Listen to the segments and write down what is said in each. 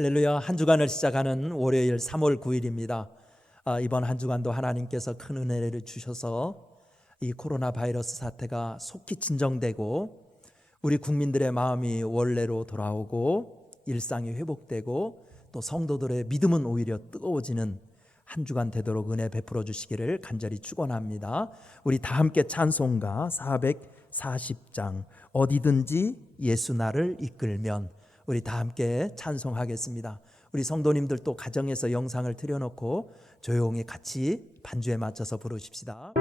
할렐루야. 한 주간을 시작하는 월요일 3월 9일입니다. 이번 한 주간도 하나님께서 큰 은혜를 주셔서 이 코로나 바이러스 사태가 속히 진정되고 우리 국민들의 마음이 원래로 돌아오고 일상이 회복되고 또 성도들의 믿음은 오히려 뜨거워지는 한 주간 되도록 은혜 베풀어 주시기를 간절히 축원합니다. 우리 다 함께 찬송가 440장 어디든지 예수 나를 이끌면, 우리 다 함께 찬송하겠습니다. 우리 성도님들도 가정에서 영상을 틀어놓고 조용히 같이 반주에 맞춰서 부르십시다.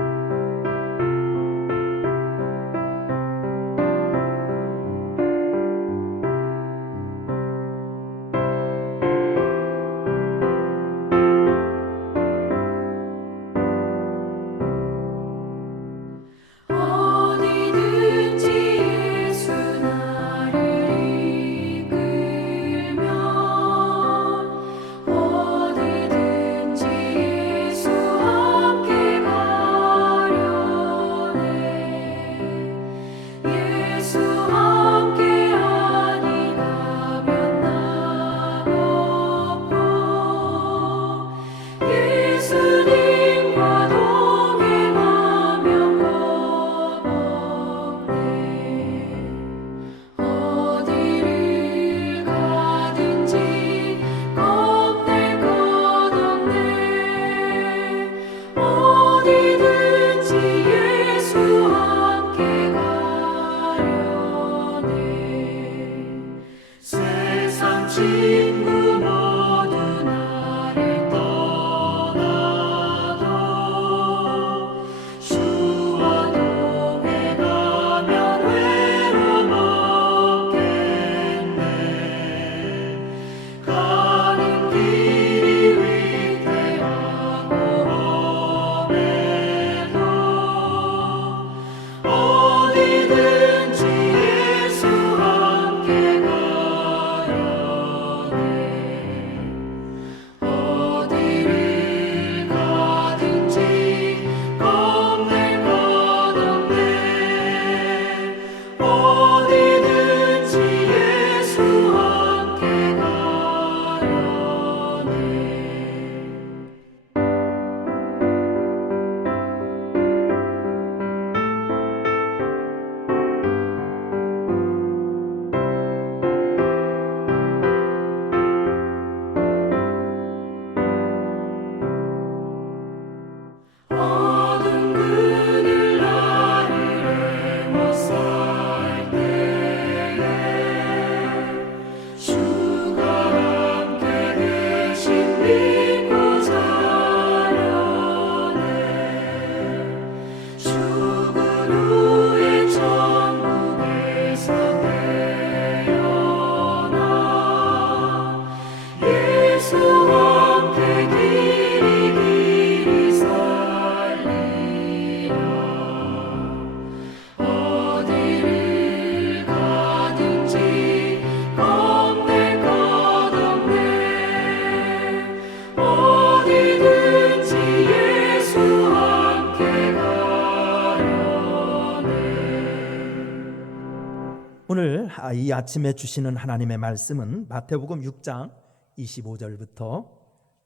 오늘 이 아침에 주시는 하나님의 말씀은 마태복음 6장 25절부터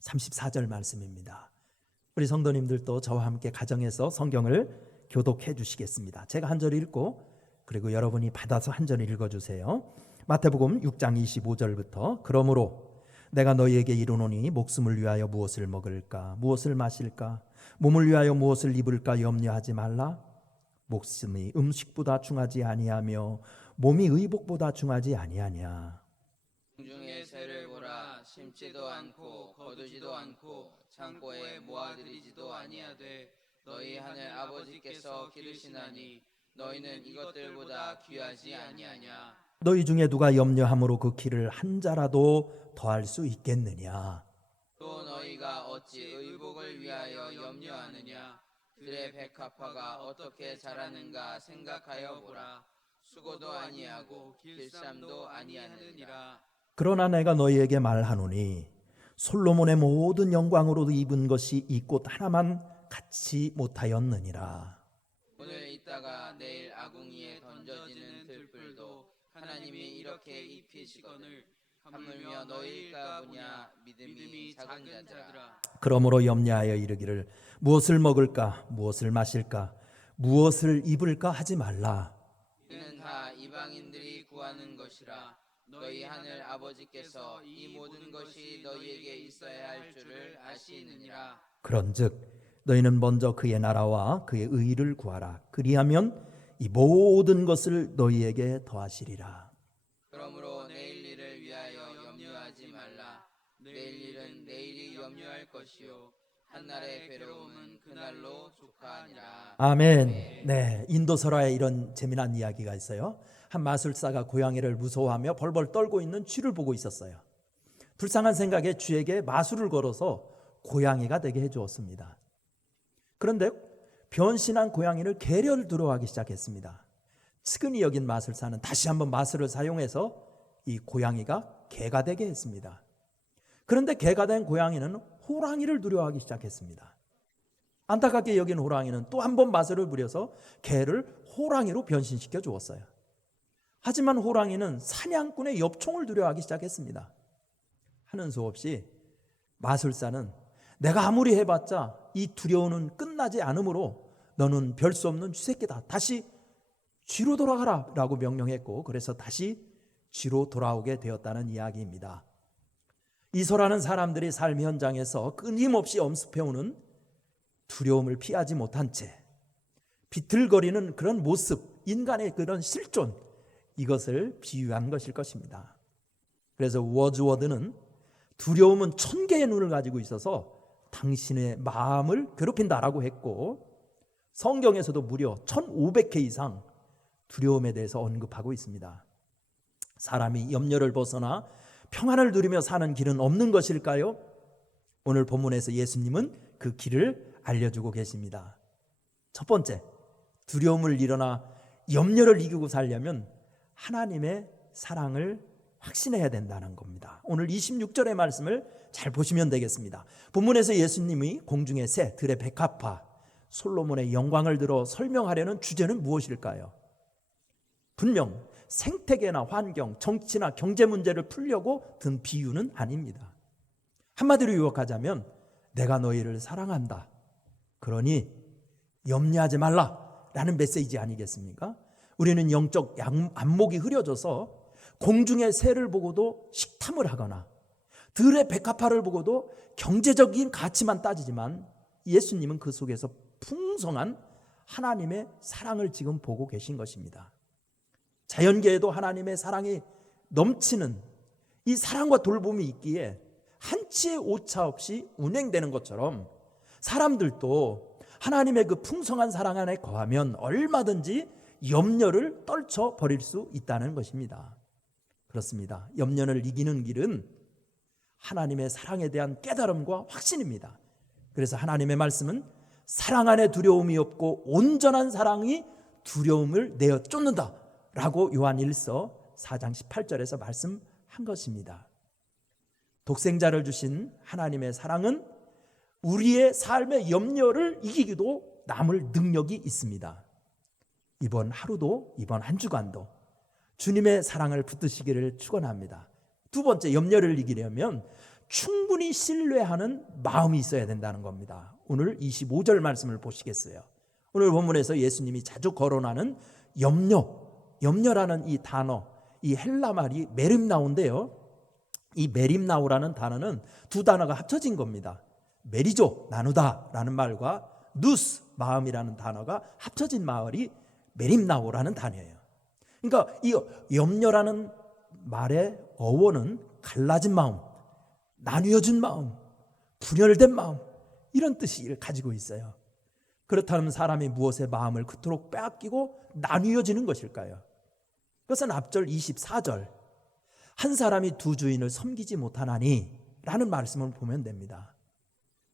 34절 말씀입니다. 우리 성도님들도 저와 함께 가정에서 성경을 교독해 주시겠습니다. 제가 한 절 읽고 그리고 여러분이 받아서 한 절 읽어주세요. 마태복음 6장 25절부터 그러므로 내가 너희에게 이르노니 목숨을 위하여 무엇을 먹을까 무엇을 마실까 몸을 위하여 무엇을 입을까 염려하지 말라. 목숨이 음식보다 중하지 아니하며 몸이 의복보다 중하지 아니하냐. 중에 새를 보라. 심지도 않고 거두지도 않고 창고에 모아들이지도 아니하되 너희 하늘 아버지께서 기르시나니 너희는 이것들보다 귀하지 아니하냐. 너희 중에 누가 염려함으로 그 키를 한 자라도 더할 수 있겠느냐. 또 너희가 어찌 의복을 위하여 염려하느냐. 들의 백합화가 어떻게 자라는가 생각하여 보라. 수고도 아니하고 길쌈도 아니하느니라. 그러나 내가 너희에게 말하노니 솔로몬의 모든 영광으로 입은 것이 이 꽃 하나만 갖지 못하였느니라. 오늘 있다가 내일 아궁이에 던져지는 들불도 하나님이 이렇게 입히시거늘 하물며 너희일까 보냐 믿음이 작은 자들아. 그러므로 염려하여 이르기를 무엇을 먹을까 무엇을 마실까 무엇을 입을까 하지 말라. 이는 다 이방인들이 구하는 것이라. 너희 하늘 아버지께서 이 모든 것이 너희에게 있어야 할 줄을 아시느니라. 그런즉 너희는 먼저 그의 나라와 그의 의를 구하라. 그리하면 이 모든 것을 너희에게 더하시리라. 그러므로 내일 일을 위하여 염려하지 말라. 내일 일은 내일이 염려할 것이요 한날의 괴로움은 그날로 조카하니라. 아멘. 네, 인도 설화에 이런 재미난 이야기가 있어요. 한 마술사가 고양이를 무서워하며 벌벌 떨고 있는 쥐를 보고 있었어요. 불쌍한 생각에 쥐에게 마술을 걸어서 고양이가 되게 해주었습니다. 그런데 변신한 고양이를 개를 두려워하기 시작했습니다. 측은히 여긴 마술사는 다시 한번 마술을 사용해서 이 고양이가 개가 되게 했습니다. 그런데 개가 된 고양이는 호랑이를 두려워하기 시작했습니다. 안타깝게 여긴 호랑이는 또 한 번 마술을 부려서 개를 호랑이로 변신시켜 주었어요. 하지만 호랑이는 사냥꾼의 엽총을 두려워하기 시작했습니다. 하는 수 없이 마술사는 내가 아무리 해봤자 이 두려움은 끝나지 않으므로 너는 별 수 없는 쥐새끼다. 다시 쥐로 돌아가라 라고 명령했고 그래서 다시 쥐로 돌아오게 되었다는 이야기입니다. 이소라는 사람들이 삶 현장에서 끊임없이 엄습해오는 두려움을 피하지 못한 채 비틀거리는 그런 모습, 인간의 그런 실존, 이것을 비유한 것일 것입니다. 그래서 워즈워드는 두려움은 1000개의 눈을 가지고 있어서 당신의 마음을 괴롭힌다라고 했고 성경에서도 무려 1500회 이상 두려움에 대해서 언급하고 있습니다. 사람이 염려를 벗어나 평안을 누리며 사는 길은 없는 것일까요? 오늘 본문에서 예수님은 그 길을 알려주고 계십니다. 첫 번째, 두려움을 일어나 염려를 이기고 살려면 하나님의 사랑을 확신해야 된다는 겁니다. 오늘 26절의 말씀을 잘 보시면 되겠습니다. 본문에서 예수님이 공중의 새, 들의 백합화, 솔로몬의 영광을 들어 설명하려는 주제는 무엇일까요? 분명 생태계나 환경, 정치나 경제 문제를 풀려고 든 비유는 아닙니다. 한마디로 요약하자면 내가 너희를 사랑한다. 그러니 염려하지 말라라는 메시지 아니겠습니까? 우리는 영적 안목이 흐려져서 공중의 새를 보고도 식탐을 하거나 들의 백합화를 보고도 경제적인 가치만 따지지만 예수님은 그 속에서 풍성한 하나님의 사랑을 지금 보고 계신 것입니다. 자연계에도 하나님의 사랑이 넘치는 이 사랑과 돌봄이 있기에 한치의 오차 없이 운행되는 것처럼 사람들도 하나님의 그 풍성한 사랑 안에 거하면 얼마든지 염려를 떨쳐버릴 수 있다는 것입니다. 그렇습니다. 염려를 이기는 길은 하나님의 사랑에 대한 깨달음과 확신입니다. 그래서 하나님의 말씀은 사랑 안에 두려움이 없고 온전한 사랑이 두려움을 내어 쫓는다 라고 요한 1서 4장 18절에서 말씀한 것입니다. 독생자를 주신 하나님의 사랑은 우리의 삶의 염려를 이기기도 남을 능력이 있습니다. 이번 하루도 이번 한 주간도 주님의 사랑을 붙드시기를 축원합니다. 두 번째, 염려를 이기려면 충분히 신뢰하는 마음이 있어야 된다는 겁니다. 오늘 25절 말씀을 보시겠어요. 오늘 본문에서 예수님이 자주 거론하는 염려라는 이 단어, 이 헬라 말이 메림나우인데요. 이 메림나우라는 단어는 두 단어가 합쳐진 겁니다. 메리조, 나누다라는 말과 누스, 마음이라는 단어가 합쳐진 말이 메림나우라는 단어예요. 그러니까 이 염려라는 말의 어원은 갈라진 마음, 나뉘어진 마음, 분열된 마음, 이런 뜻을 가지고 있어요. 그렇다면 사람이 무엇에 마음을 그토록 빼앗기고 나뉘어지는 것일까요? 그것은 앞절 24절 한 사람이 두 주인을 섬기지 못하나니 라는 말씀을 보면 됩니다.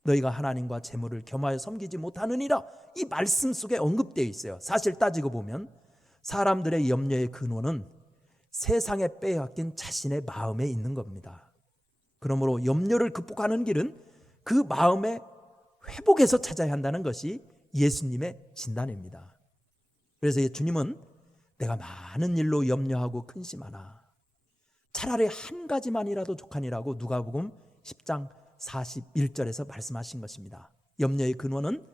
너희가 하나님과 재물을 겸하여 섬기지 못하느니라, 이 말씀 속에 언급되어 있어요. 사실 따지고 보면 사람들의 염려의 근원은 세상에 빼앗긴 자신의 마음에 있는 겁니다. 그러므로 염려를 극복하는 길은 그 마음의 회복에서 찾아야 한다는 것이 예수님의 진단입니다. 그래서 주님은 내가 많은 일로 염려하고 근심하나 차라리 한 가지만이라도 족하니라고 누가복음 10장 41절에서 말씀하신 것입니다. 염려의 근원은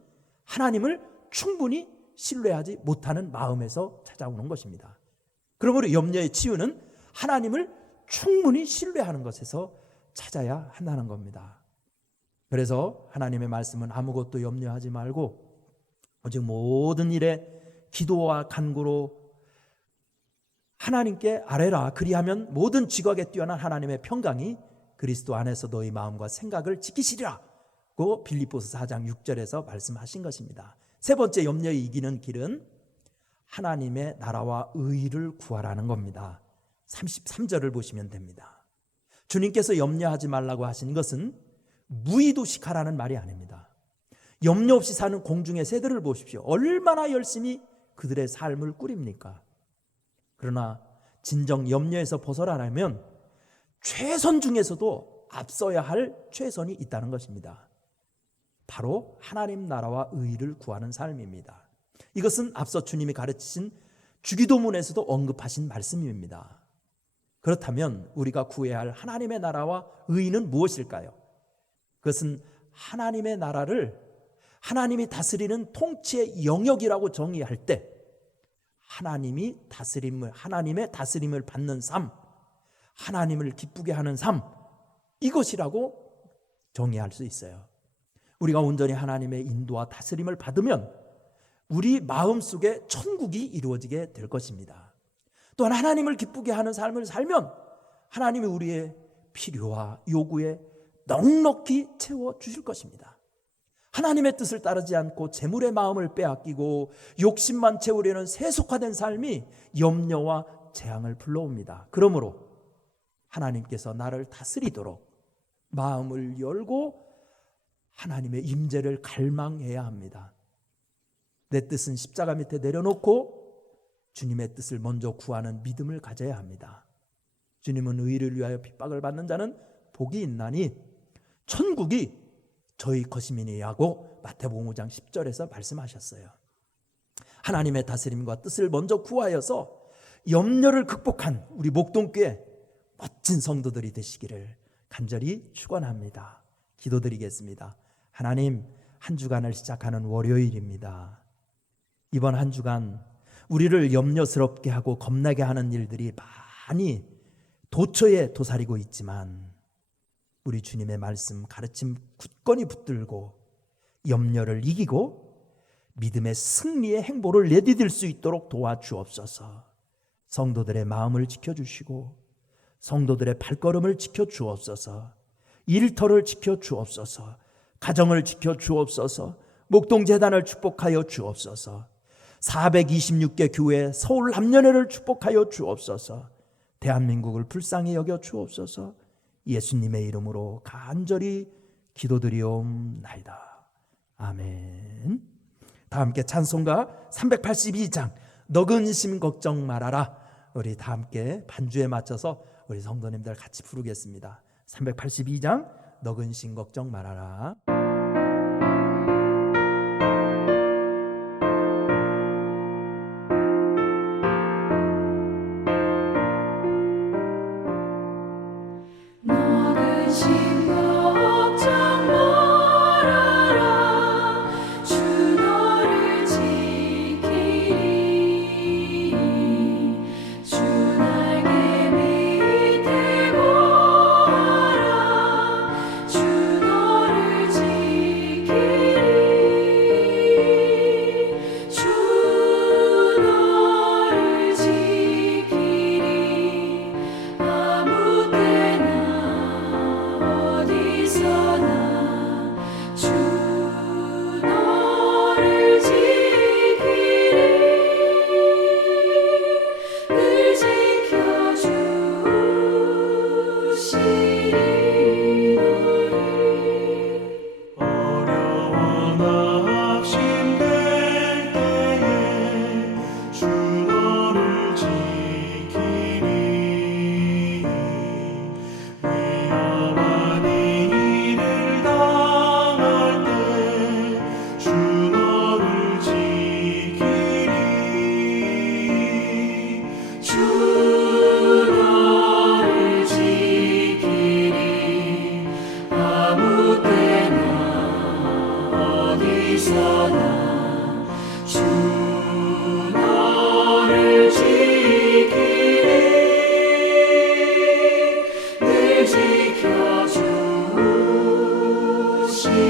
하나님을 충분히 신뢰하지 못하는 마음에서 찾아오는 것입니다. 그러므로 염려의 치유는 하나님을 충분히 신뢰하는 것에서 찾아야 한다는 겁니다. 그래서 하나님의 말씀은 아무것도 염려하지 말고 오직 모든 일에 기도와 간구로 하나님께 아뢰라. 그리하면 모든 지각에 뛰어난 하나님의 평강이 그리스도 안에서 너희 마음과 생각을 지키시리라고 빌립보서 4장 6절에서 말씀하신 것입니다. 세 번째 염려의 이기는 길은 하나님의 나라와 의를 구하라는 겁니다. 33절을 보시면 됩니다. 주님께서 염려하지 말라고 하신 것은 무의도식하라는 말이 아닙니다. 염려 없이 사는 공중의 새들을 보십시오. 얼마나 열심히 그들의 삶을 꾸립니까? 그러나 진정 염려에서 벗어나려면 최선 중에서도 앞서야 할 최선이 있다는 것입니다. 바로 하나님 나라와 의를 구하는 삶입니다. 이것은 앞서 주님이 가르치신 주기도문에서도 언급하신 말씀입니다. 그렇다면 우리가 구해야 할 하나님의 나라와 의는 무엇일까요? 그것은 하나님의 나라를 하나님이 다스리는 통치의 영역이라고 정의할 때 하나님의 다스림을 받는 삶, 하나님을 기쁘게 하는 삶, 이것이라고 정의할 수 있어요. 우리가 온전히 하나님의 인도와 다스림을 받으면 우리 마음속에 천국이 이루어지게 될 것입니다. 또한 하나님을 기쁘게 하는 삶을 살면 하나님이 우리의 필요와 요구에 넉넉히 채워주실 것입니다. 하나님의 뜻을 따르지 않고 재물의 마음을 빼앗기고 욕심만 채우려는 세속화된 삶이 염려와 재앙을 불러옵니다. 그러므로 하나님께서 나를 다스리도록 마음을 열고 하나님의 임재를 갈망해야 합니다. 내 뜻은 십자가 밑에 내려놓고 주님의 뜻을 먼저 구하는 믿음을 가져야 합니다. 주님은 의를 위하여 핍박을 받는 자는 복이 있나니 천국이 저희 것이니라고 마태복음 5장 10절에서 말씀하셨어요. 하나님의 다스림과 뜻을 먼저 구하여서 염려를 극복한 우리 목동교회 멋진 성도들이 되시기를 간절히 축원합니다. 기도드리겠습니다. 하나님, 한 주간을 시작하는 월요일입니다. 이번 한 주간 우리를 염려스럽게 하고 겁나게 하는 일들이 많이 도처에 도사리고 있지만 우리 주님의 말씀 가르침 굳건히 붙들고 염려를 이기고 믿음의 승리의 행보를 내디딜 수 있도록 도와주옵소서. 성도들의 마음을 지켜주시고 성도들의 발걸음을 지켜주옵소서. 일터를 지켜주옵소서. 가정을 지켜주옵소서. 목동재단을 축복하여 주옵소서. 426개 교회 서울 남녀회를 축복하여 주옵소서. 대한민국을 불쌍히 여겨 주옵소서. 예수님의 이름으로 간절히 기도드리옵나이다. 아멘. 다 함께 찬송가 382장 너 근심 걱정 말아라. 우리 다 함께 반주에 맞춰서 우리 성도님들 같이 부르겠습니다. 382장 너 근심 걱정 말아라. 주 너를 어디서나 주 너를 지키리 늘 지켜주시리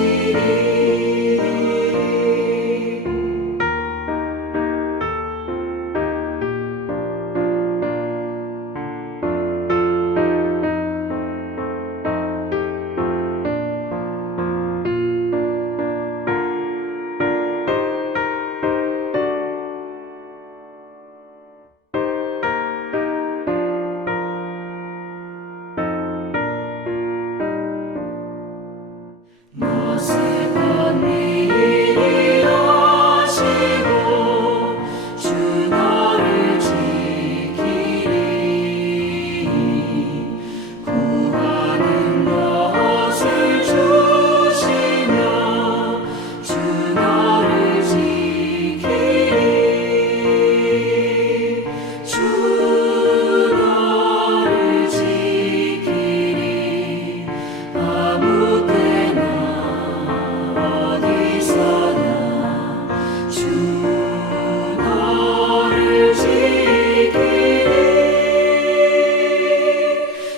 못을 건미리 하시고 주 너를 지키리 구하는 것을 주시며 주 너를 지키리 주 너를 지키리 아무 때나 어디서나 주 너를 지키리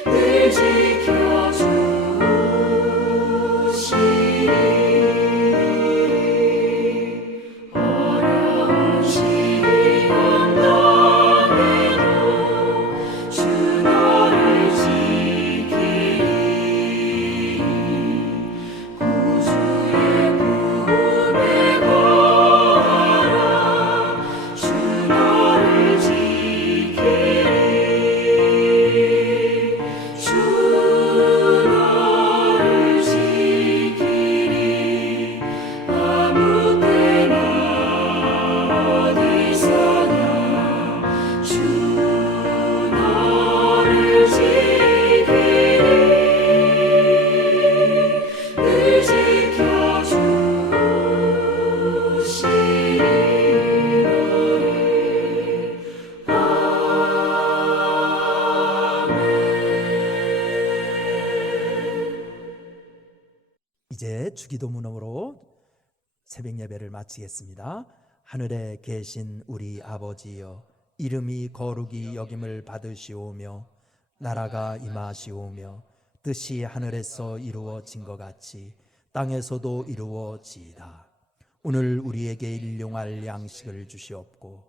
늘 지켜주시리 어려운 시험 당해도 주 너를 지키리 구주의 품에 거하라 주 너를 지키리 주 너를 지키리 아무 때나 어디서나 주 너를 지키리 늘 지켜주시리로를 아멘. 이제 주기도문으로 새벽 예배를 마치겠습니다. 하늘에 계신 우리 아버지여, 이름이 거룩히 여김을 받으시오며 나라가 임하시오며 뜻이 하늘에서 이루어진 것 같이 땅에서도 이루어지이다. 오늘 우리에게 일용할 양식을 주시옵고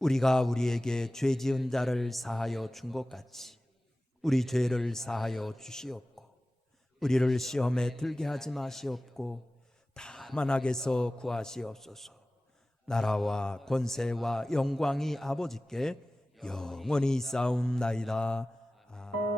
우리가 우리에게 죄 지은 자를 사하여 준 것 같이 우리 죄를 사하여 주시옵고 우리를 시험에 들게 하지 마시옵고 다만 악에서 구하시옵소서. 나라와 권세와 영광이 아버지께 영원히 있사옵나이다. 아멘.